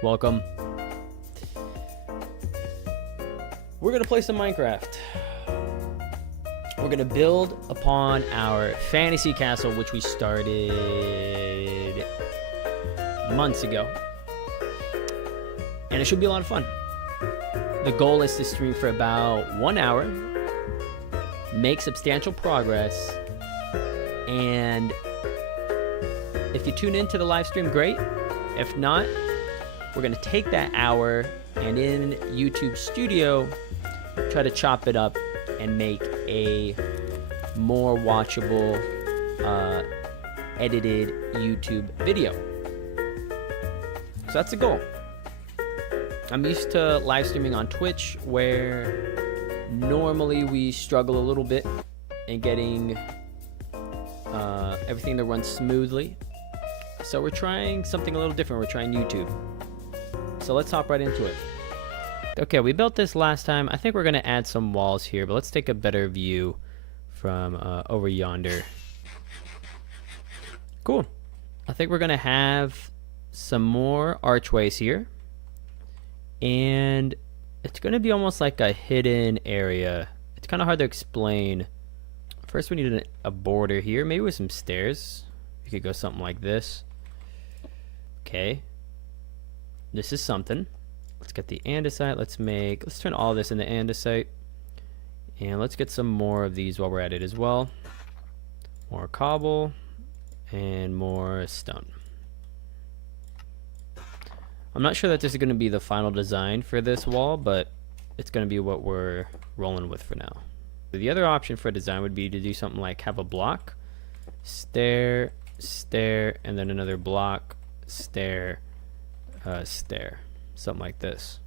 Welcome. We're gonna play some Minecraft. We're gonna build upon our fantasy castle, which we started months ago. And it should be a lot of fun. The goal is to stream for about 1 hour, make substantial progress, and if you tune into the live stream, great. If not, we're gonna take that hour and in YouTube Studio, try to chop it up and make a more watchable, edited YouTube video. So that's the goal. I'm used to live streaming on Twitch, where normally we struggle a little bit in getting everything to run smoothly. So we're trying something a little different. We're trying YouTube. So let's hop right into it. Okay, we built this last time. I think we're gonna add some walls here, but let's take a better view from over yonder. Cool. I think we're gonna have some more archways here. And it's gonna be almost like a hidden area. It's kind of hard to explain. First we need a border here, maybe with some stairs. You could go something like this. Okay. This is something. Let's get the andesite. Let's turn all this into andesite. And let's get some more of these while we're at it as well. More cobble and more stone. I'm not sure that this is going to be the final design for this wall, but it's going to be what we're rolling with for now. The other option for design would be to do something like have a block, stair, stair, and then another block, stair, stair. Something like this.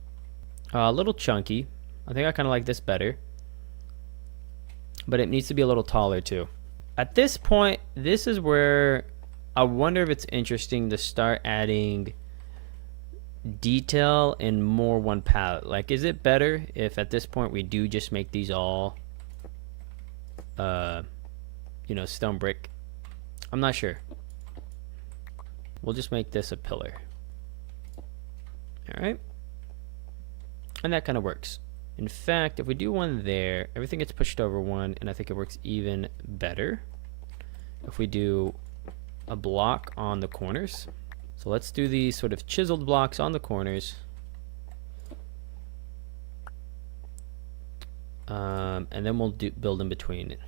A little chunky. I think I kind of like this better. But it needs to be a little taller too. At this point, this is where I wonder if it's interesting to start adding detail in more one palette. Like, is it better if at this point we do just make these all you know, stone brick? I'm not sure. We'll just make this a pillar. Alright, and that kind of works. In fact, if we do one there, everything gets pushed over one, and I think it works even better if we do a block on the corners. So let's do these sort of chiseled blocks on the corners, and then we'll build in between it.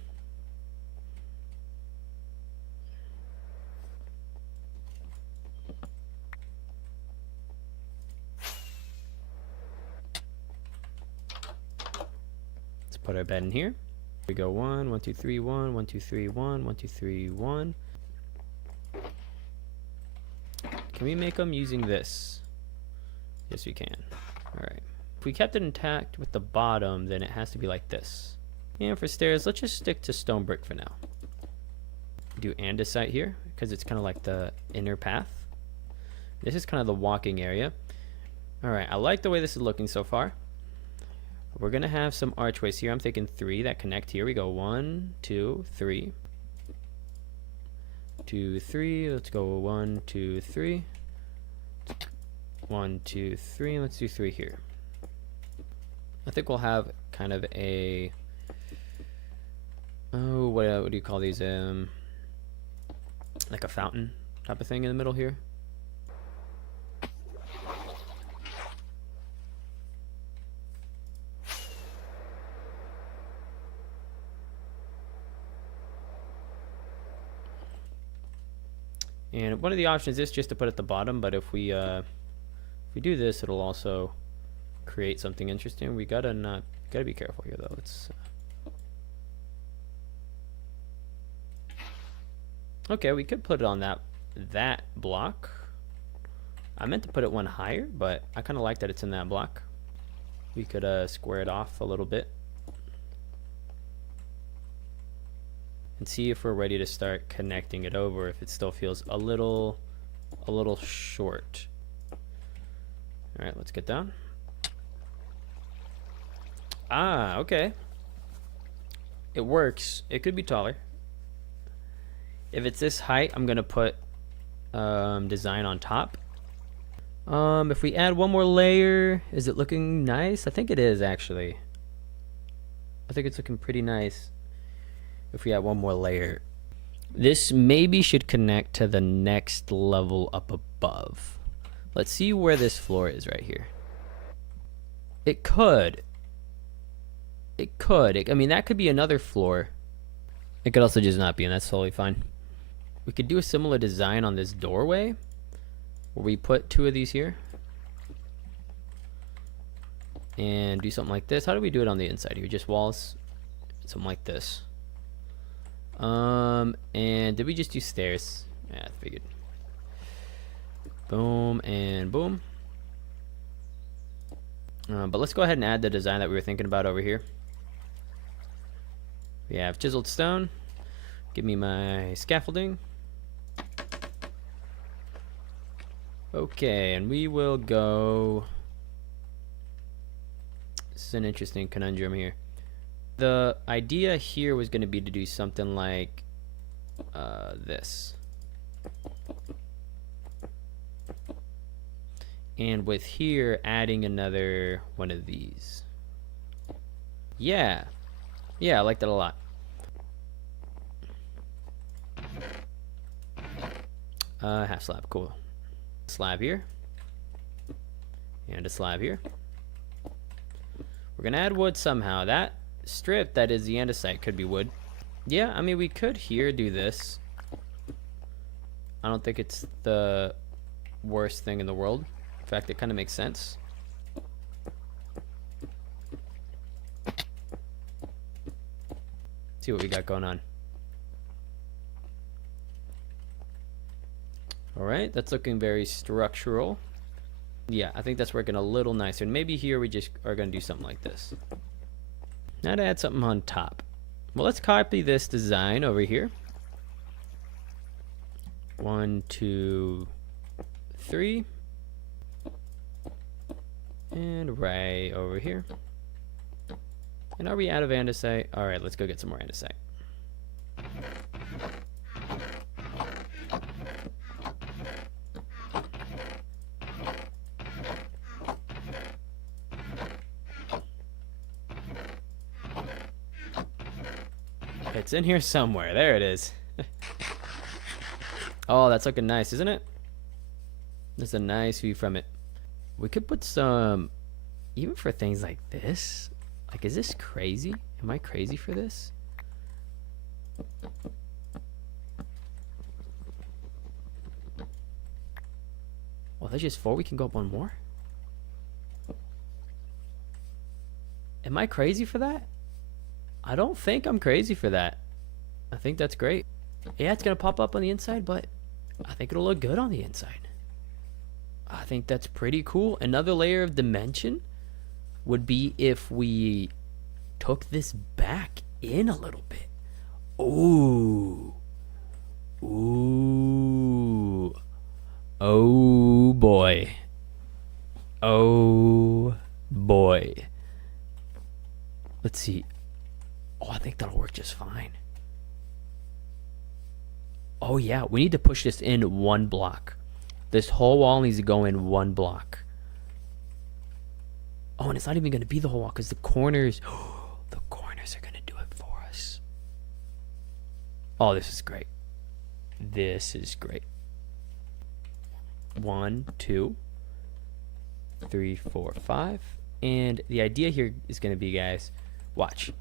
Put our bed in here. We go 1, 1, 2, 3, 1, 1, 2, 3, 1, 1, 2, 3, 1. Can we make them using this? Yes, we can. Alright. If we kept it intact with the bottom, then it has to be like this. And for stairs, let's just stick to stone brick for now. Do andesite here, because it's kind of like the inner path. This is kind of the walking area. Alright, I like the way this is looking so far. We're gonna have some archways here. I'm thinking 3 that connect here. We go 1, 2, 3. 2, 3. Let's go 1, 2, 3. 1, 2, 3. Let's do 3 here. I think we'll have kind of a what do you call these? Like a fountain type of thing in the middle here. And one of the options is just to put at the bottom, but if we do this, it'll also create something interesting. We gotta be careful here though. It's okay. We could put it on that block. I meant to put it one higher, but I kind of like that it's in that block. We could square it off a little bit and see if we're ready to start connecting it over, if it still feels a little short. All right, let's get down. Ah, okay. It works. It could be taller. If it's this height, I'm gonna put design on top. If we add one more layer, is it looking nice? I think it is, actually. I think it's looking pretty nice if we add one more layer. This maybe should connect to the next level up above. Let's see where this floor is right here. It could. It could. I mean, that could be another floor. It could also just not be, and that's totally fine. We could do a similar design on this doorway, where we put two of these here. And do something like this. How do we do it on the inside here? Just walls? Something like this. And did we just do stairs? Yeah, I figured. Boom and boom. But let's go ahead and add the design that we were thinking about over here. We have chiseled stone. Give me my scaffolding. Okay, and we will go. This is an interesting conundrum here. The idea here was going to be to do something like this. And with here, adding another one of these. Yeah. Yeah, I like that a lot. Half slab, cool. Slab here. And a slab here. We're going to add wood somehow. That strip that is the andesite could be wood. Yeah, I mean, we could here do this. I don't think it's the worst thing in the world. In fact, it kind of makes sense. See what we got going on. Alright, that's looking very structural. Yeah, I think that's working a little nicer. And maybe here we just are going to do something like this. Now to add something on top. Well, let's copy this design over here. 1, 2, 3. And right over here. And are we out of andesite? Alright, let's go get some more andesite. It's in here somewhere. There it is. Oh, that's looking nice, isn't it? There's a nice view from it. We could put some, even for things like this. Like, is this crazy? Am I crazy for this? Well, that's just 4. We can go up one more. Am I crazy for that? I don't think I'm crazy for that. I think that's great. Yeah, it's going to pop up on the inside, but I think it'll look good on the inside. I think that's pretty cool. Another layer of dimension would be if we took this back in a little bit. Ooh. Ooh. Oh boy. Oh boy. Let's see. Oh, I think that'll work just fine. Oh yeah, we need to push this in 1 block. This whole wall needs to go in 1 block. Oh, and it's not even going to be the whole wall because the corners, the corners are going to do it for us. Oh, this is great. This is great. 1, 2, 3, 4, 5. And the idea here is going to be, guys, watch.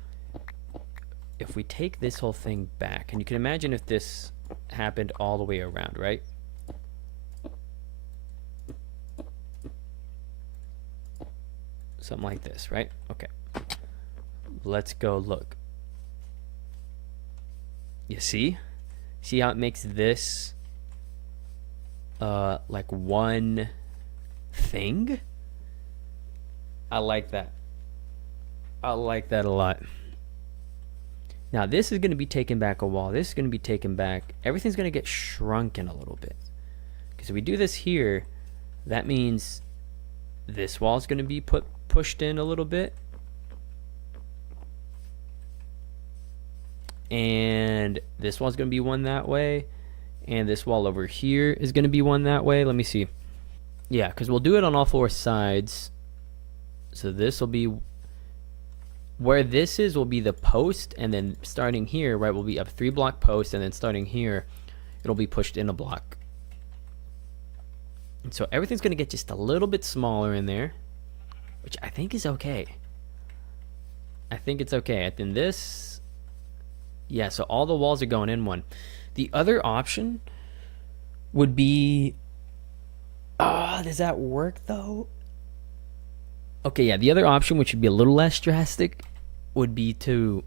If we take this whole thing back, and you can imagine if this happened all the way around, right? Something like this, right? Okay. Let's go look. You see? See how it makes this like one thing? I like that. I like that a lot. Now this is going to be taken back a wall. This is going to be taken back. Everything's going to get shrunken a little bit. Because if we do this here, that means this wall is going to be pushed in a little bit. And this wall is going to be one that way. And this wall over here is going to be one that way. Let me see. Yeah, because we'll do it on all four sides. So this will be where this is will be the post, and then starting here, right, will be a 3-block post, and then starting here, it'll be pushed in a block. And so everything's going to get just a little bit smaller in there, which I think is okay. I think it's okay. And then this, yeah, so all the walls are going in one. The other option would be, does that work though? Okay, yeah, the other option, which would be a little less drastic, would be to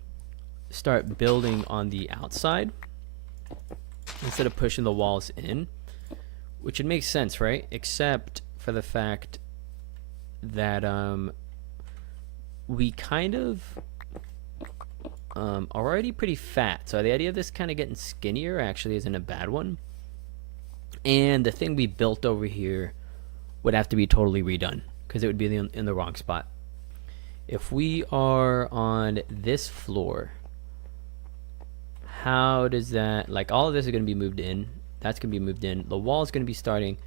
start building on the outside instead of pushing the walls in, which would make sense, right? Except for the fact that we kind of are already pretty fat. So the idea of this kind of getting skinnier actually isn't a bad one. And the thing we built over here would have to be totally redone because it would be in the wrong spot. If we are on this floor, how does that, like, all of this is going to be moved in. That's going to be moved in. The wall is going to be starting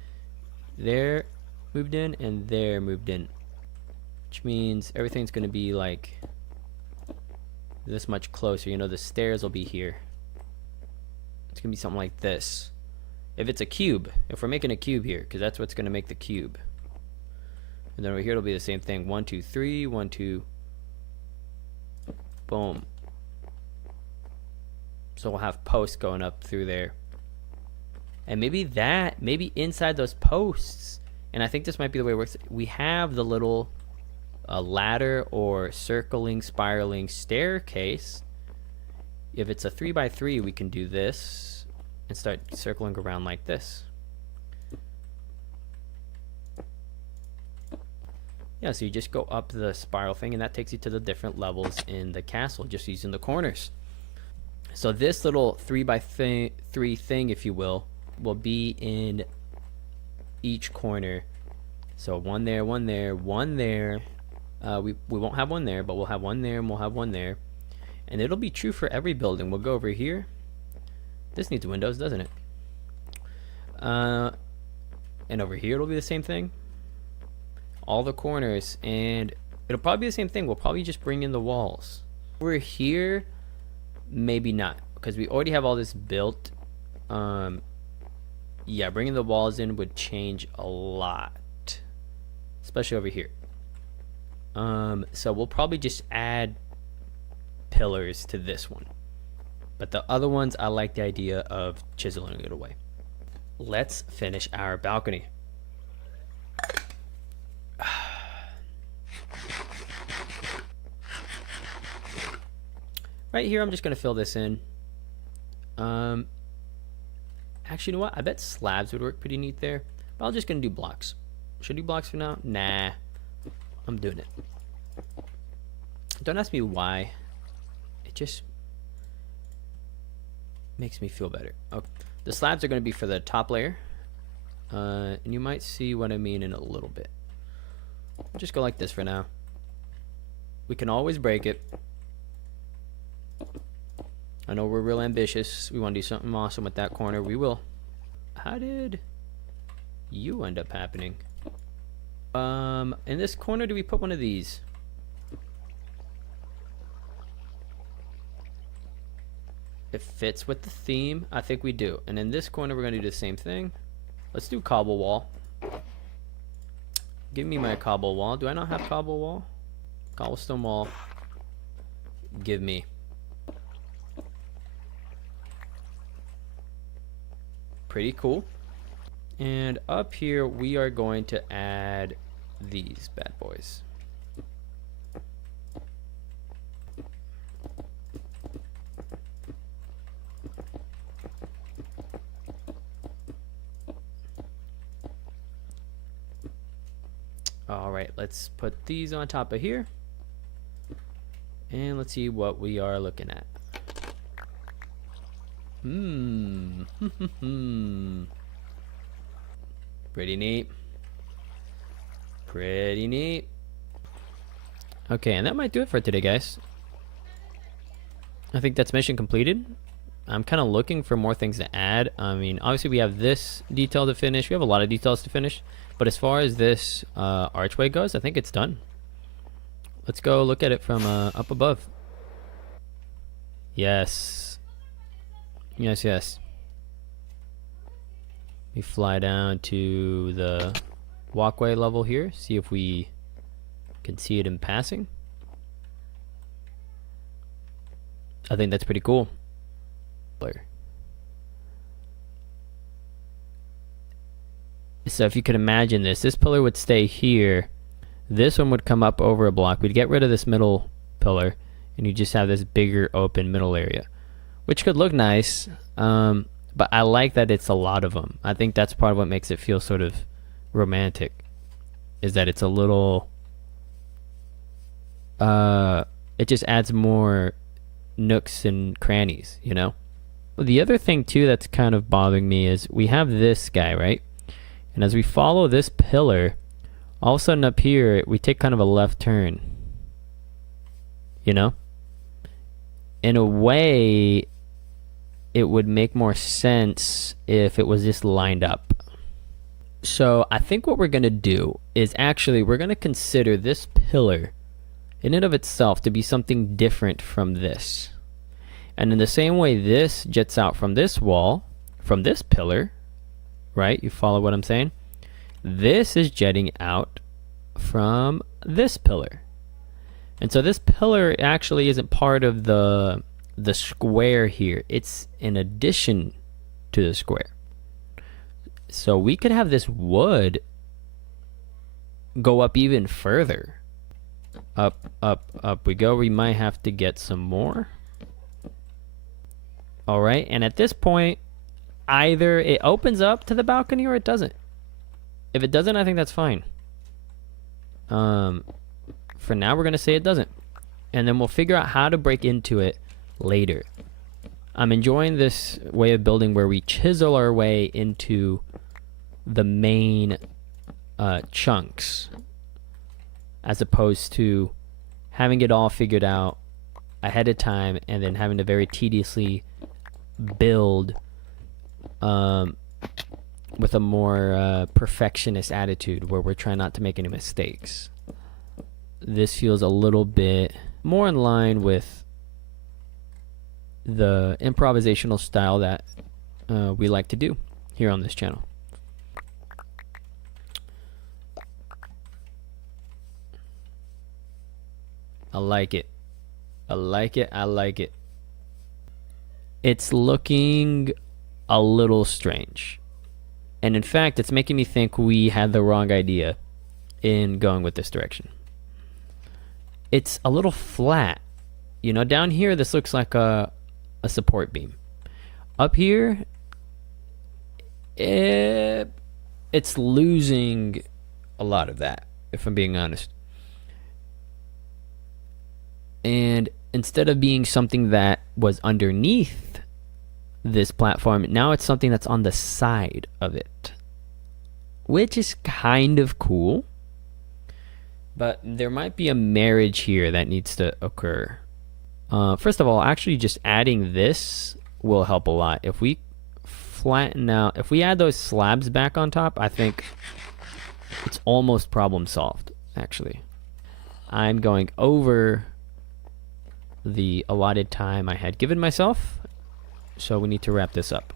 there, moved in, and there, moved in. Which means everything's going to be like this much closer. You know, the stairs will be here. It's going to be something like this. If it's a cube, if we're making a cube here, because that's what's going to make the cube. And then over here it'll be the same thing. 1, 2, 3, 1, 2. Boom. So we'll have posts going up through there. And maybe inside those posts, and I think this might be the way it works, we have the little ladder or circling, spiraling staircase. If it's a 3x3, we can do this and start circling around like this. Yeah, so you just go up the spiral thing, and that takes you to the different levels in the castle, just using the corners. So this little 3x3 thing, if you will be in each corner. So one there, one there, one there. We won't have one there, but we'll have one there, and we'll have one there. And it'll be true for every building. We'll go over here. This needs windows, doesn't it? And over here it'll be the same thing. All the corners, and it'll probably be the same thing. We'll probably just bring in the walls. Over here, maybe not, because we already have all this built. Yeah, bringing the walls in would change a lot, especially over here. So we'll probably just add pillars to this one, but the other ones, I like the idea of chiseling it away. Let's finish our balcony. Right here, I'm just going to fill this in. Actually, you know what? I bet slabs would work pretty neat there. But I'm just going to do blocks. Should I do blocks for now? Nah. I'm doing it. Don't ask me why. It just makes me feel better. Okay. The slabs are going to be for the top layer. And you might see what I mean in a little bit. I'll just go like this for now. We can always break it. I know we're real ambitious. We want to do something awesome with that corner. We will. How did you end up happening? In this corner, do we put one of these? It fits with the theme. I think we do. And in this corner, we're going to do the same thing. Let's do cobble wall. Give me my cobble wall. Do I not have cobble wall? Cobblestone wall. Give me. Pretty cool. And up here we are going to add these bad boys. All right, let's put these on top of here. And let's see what we are looking at. Pretty neat. Pretty neat. Okay, and that might do it for today, guys. I think that's mission completed. I'm kind of looking for more things to add. I mean, obviously we have this detail to finish. We have a lot of details to finish. But as far as this archway goes, I think it's done. Let's go look at it from up above. Yes. Yes, yes. We fly down to the walkway level here. See if we can see it in passing. I think that's pretty cool. So if you could imagine this pillar would stay here. This one would come up over a block. We'd get rid of this middle pillar, and you just have this bigger open middle area, which could look nice. But I like that it's a lot of them. I think that's part of what makes it feel sort of romantic, is that it's a little, it just adds more nooks and crannies, you know? The other thing too that's kind of bothering me is we have this guy, right? And as we follow this pillar, all of a sudden up here, we take kind of a left turn, you know? In a way, it would make more sense if it was just lined up. So I think what we're going to do is actually we're going to consider this pillar in and of itself to be something different from this. And in the same way this jets out from this wall, from this pillar, right? You follow what I'm saying? This is jetting out from this pillar. And so this pillar actually isn't part of the square here. It's in addition to the square. So we could have this wood go up even further. Up, up, up we go. We might have to get some more. All right, and at this point, either it opens up to the balcony or it doesn't. If it doesn't, I think that's fine. For now, we're going to say it doesn't. And then we'll figure out how to break into it later. I'm enjoying this way of building where we chisel our way into the main chunks, as opposed to having it all figured out ahead of time and then having to very tediously build with a more perfectionist attitude where we're trying not to make any mistakes. This feels a little bit more in line with the improvisational style that we like to do here on this channel. I like it. I like it. I like it. It's looking a little strange. And in fact, it's making me think we had the wrong idea in going with this direction. It's a little flat. You know, down here, this looks like a support beam. Up here, it's losing a lot of that, if I'm being honest. And instead of being something that was underneath this platform, now it's something that's on the side of it, which is kind of cool. But there might be a marriage here that needs to occur. First of all, actually just adding this will help a lot. If we flatten out, if we add those slabs back on top, I think it's almost problem solved, actually. I'm going over the allotted time I had given myself, so we need to wrap this up.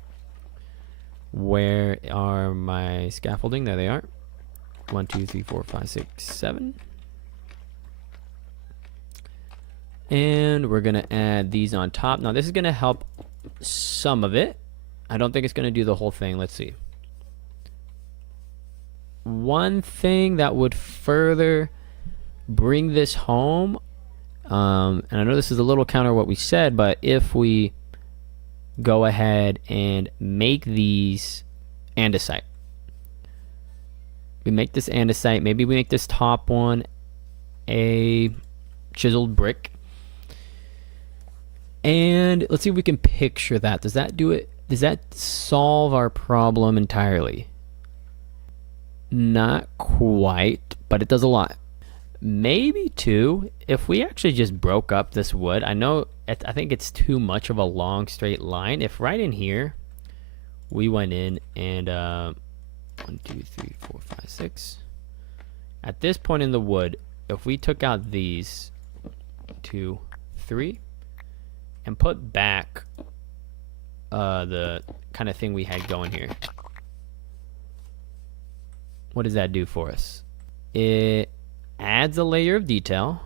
Where are my scaffolding? There they are. 1, 2, 3, 4, 5, 6, 7. And we're going to add these on top. Now this is going to help some of it. I don't think it's going to do the whole thing. Let's see. One thing that would further bring this home, and I know this is a little counter what we said, but if we go ahead and make these andesite, we make this andesite, maybe we make this top one a chiseled brick, and let's see if we can picture that. Does that do it? Does that solve our problem entirely? Not quite, but it does a lot. maybe 2 if we actually just broke up this wood. I think it's too much of a long straight line. If right in here we went in and 1 2 3 4 5 6 at this point in the wood, if we took out these 2 3 and put back the kind of thing we had going here, what does that do for us? It adds a layer of detail.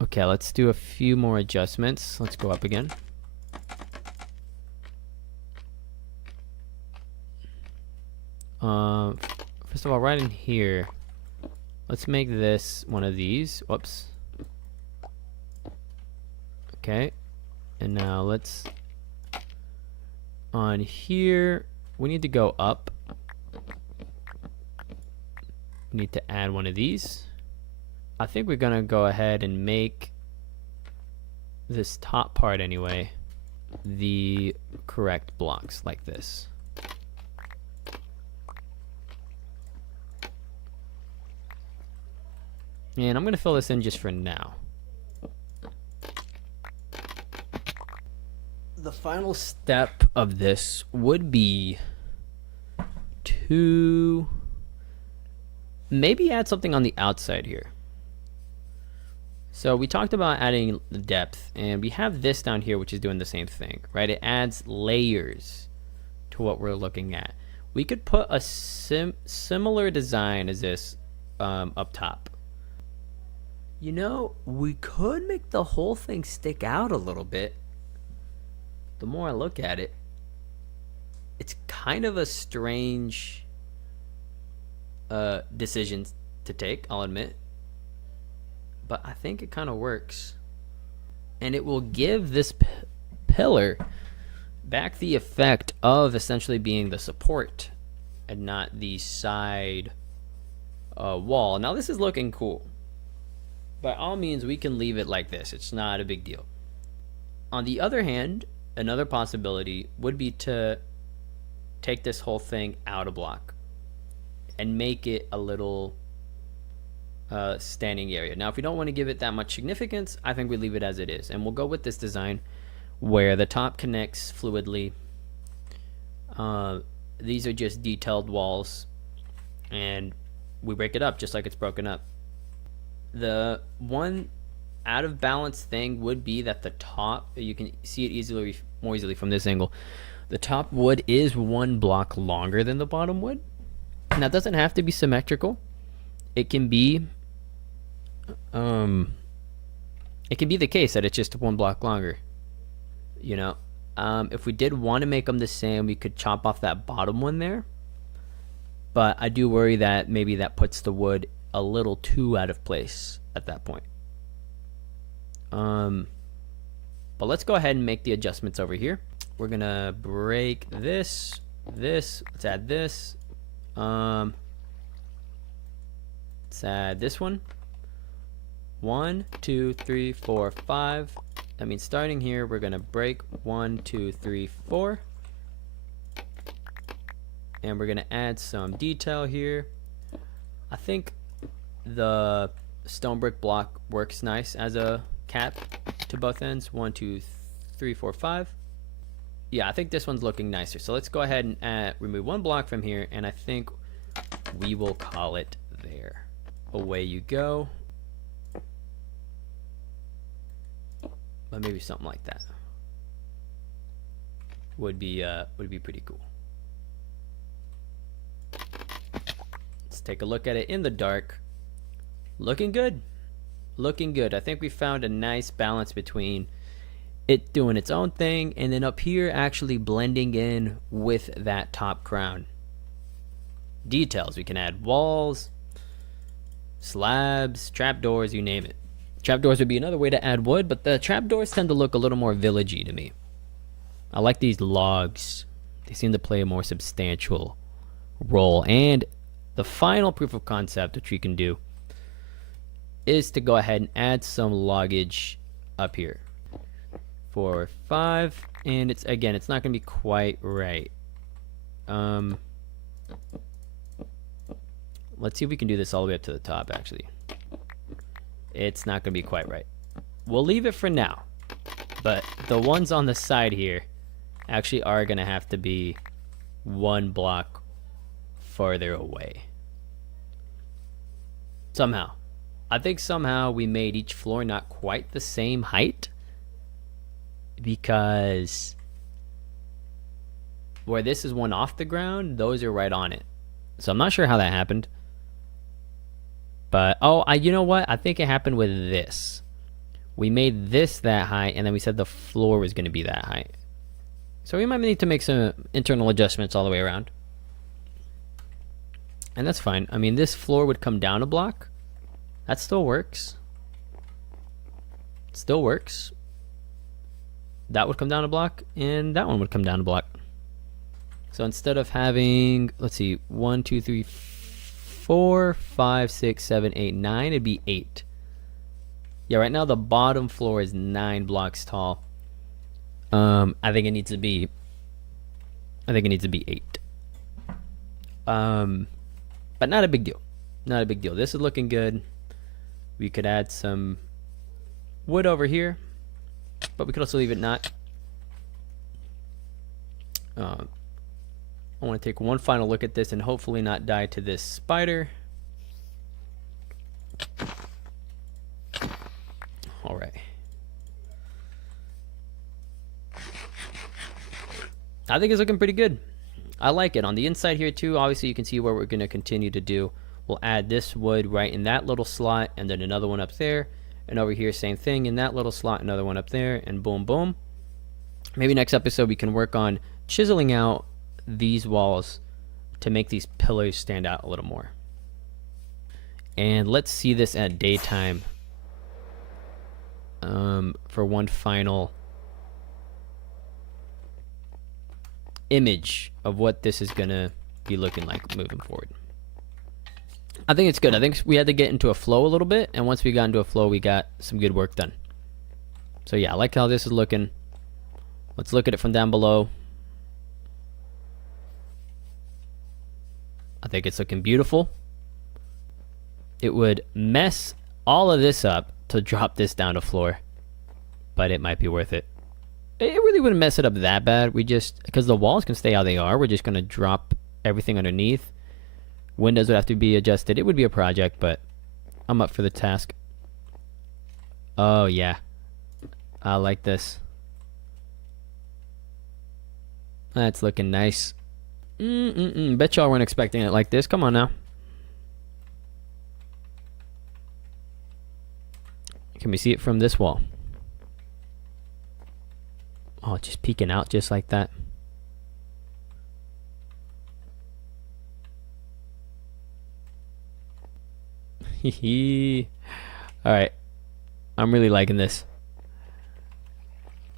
Okay, let's do a few more adjustments. Let's go up again. First of all, right in here, let's make this one of these. Whoops. Okay, and now let's, on here, we need to go up. We need to add one of these. I think we're gonna go ahead and make this top part anyway the correct blocks like this. And I'm gonna fill this in just for now. The final step of this would be to maybe add something on the outside here. So we talked about adding the depth, and we have this down here which is doing the same thing, right? It adds layers to what we're looking at. We could put a similar design as this up top. You know, we could make the whole thing stick out a little bit. The more I look at it, it's kind of a strange decision to take, I'll admit, but I think it kind of works, and it will give this pillar back the effect of essentially being the support and not the side wall. Now this is looking cool. By all means, we can leave it like this. It's not a big deal. On the other hand, another possibility would be to take this whole thing out a block and make it a little standing area. Now, if we don't want to give it that much significance, I think we leave it as it is. And we'll go with this design where the top connects fluidly. These are just detailed walls, and we break it up just like it's broken up. The one out of balance thing would be that the top, you can see it more easily from this angle. The top wood is 1 block longer than the bottom wood. And that doesn't have to be symmetrical. It can be the case that it's just 1 block longer. You know, if we did want to make them the same, we could chop off that bottom one there. But I do worry that maybe that puts the wood a little too out of place at that point. But let's go ahead and make the adjustments over here. We're gonna break this. Let's add this. Let's add this one. 1 2 3 4 5. That means starting here, we're gonna break 1 2 3 4, and we're gonna add some detail here. I think the stone brick block works nice as a cap to both ends. 1 2 3 4 5. Yeah, I think this one's looking nicer. So let's go ahead and remove 1 block from here, and I think we will call it there. Away you go. But maybe something like that would be pretty cool. Let's take a look at it in the dark. Looking good. Looking good. I think we found a nice balance between it doing its own thing and then up here actually blending in with that top crown. Details. We can add walls, slabs, trapdoors, you name it. Trapdoors would be another way to add wood, but the trapdoors tend to look a little more villagey to me. I like these logs. They seem to play a more substantial role. And the final proof of concept, which we can do, is to go ahead and add some loggage up here. 4 5, and it's not gonna be quite right. Let's see if we can do this all the way up to the top actually. it's not gonna be quite right. We'll leave it for now, but the ones on the side here actually are gonna have to be 1 block farther away. Somehow. I think somehow we made each floor not quite the same height, because where this is one off the ground, those are right on it. So I'm not sure how that happened. But, you know what? I think it happened with this. We made this that height, and then we said the floor was going to be that height. So we might need to make some internal adjustments all the way around. And that's fine. I mean, this floor would come down a block. That still works. It still works. That would come down a block, and that one would come down a block. So instead of having, let's see, 1, 2, 3, 4, 5, 6, 7, 8, 9, it'd be 8. Yeah, right now the bottom floor is 9 blocks tall. I think it needs to be 8. But not a big deal. Not a big deal. This is looking good. We could add some wood over here, but we could also leave it not. I want to take one final look at this and hopefully not die to this spider. All right. I think it's looking pretty good. I like it. On the inside here too, obviously you can see what we're going to continue to do. We'll add this wood right in that little slot, and then another one up there, and over here same thing in that little slot, another one up there, and boom boom. Maybe next episode we can work on chiseling out these walls to make these pillars stand out a little more. And let's see this at daytime for one final image of what this is gonna be looking like moving forward. I think it's good. I think we had to get into a flow a little bit, and once we got into a flow, we got some good work done. So yeah, I like how this is looking. Let's look at it from down below. I think it's looking beautiful. It would mess all of this up to drop this down to floor, but it might be worth it. It really wouldn't mess it up that bad. We just, because the walls can stay how they are, we're just going to drop everything underneath. Windows would have to be adjusted. It would be a project, but I'm up for the task. Oh yeah, I like this. That's looking nice. Bet y'all weren't expecting it like this. Come on now. Can we see it from this wall? Oh, just peeking out just like that. Alright. I'm really liking this.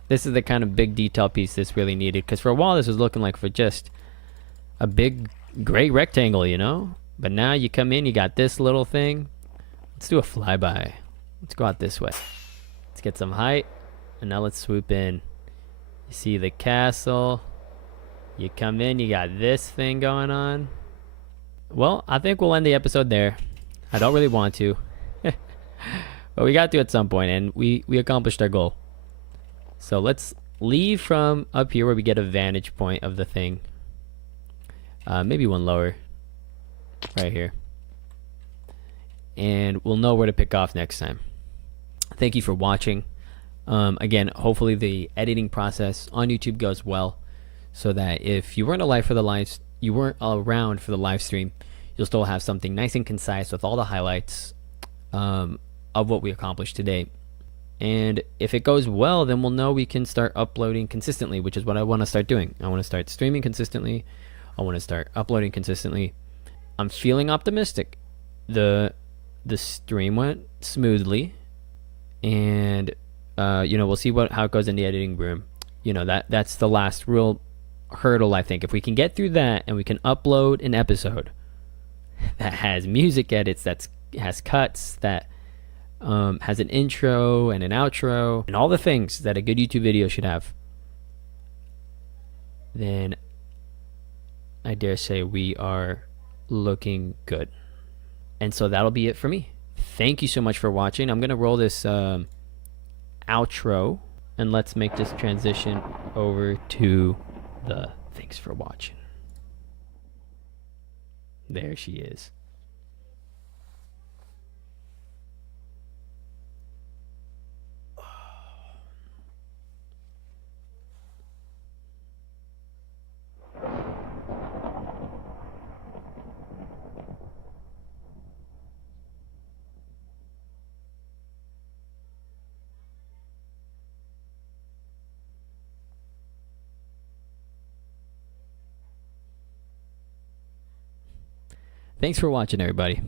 This is the kind of big detail piece this really needed. Because for a while this was looking like for just a big gray rectangle, you know? But now you come in, you got this little thing. Let's do a flyby. Let's go out this way. Let's get some height. And now let's swoop in. You see the castle. You come in, you got this thing going on. Well, I think we'll end the episode there. I don't really want to. But we got to at some point, and we accomplished our goal. So let's leave from up here where we get a vantage point of the thing. Maybe one lower. Right here. And we'll know where to pick off next time. Thank you for watching. Again, hopefully the editing process on YouTube goes well, so that if you weren't around for the live stream, you'll still have something nice and concise with all the highlights of what we accomplished today. And if it goes well, then we'll know we can start uploading consistently, which is what I want to start doing. I want to start streaming consistently. I want to start uploading consistently. I'm feeling optimistic. The stream went smoothly, and we'll see how it goes in the editing room. That's the last real hurdle, I think. If we can get through that and we can upload an episode that has music edits, that has cuts, that has an intro and an outro and all the things that a good YouTube video should have, then I dare say we are looking good. And so that'll be it for me. Thank you so much for watching. I'm gonna roll this outro, and let's make this transition over to the thanks for watching. There she is. Thanks for watching, everybody.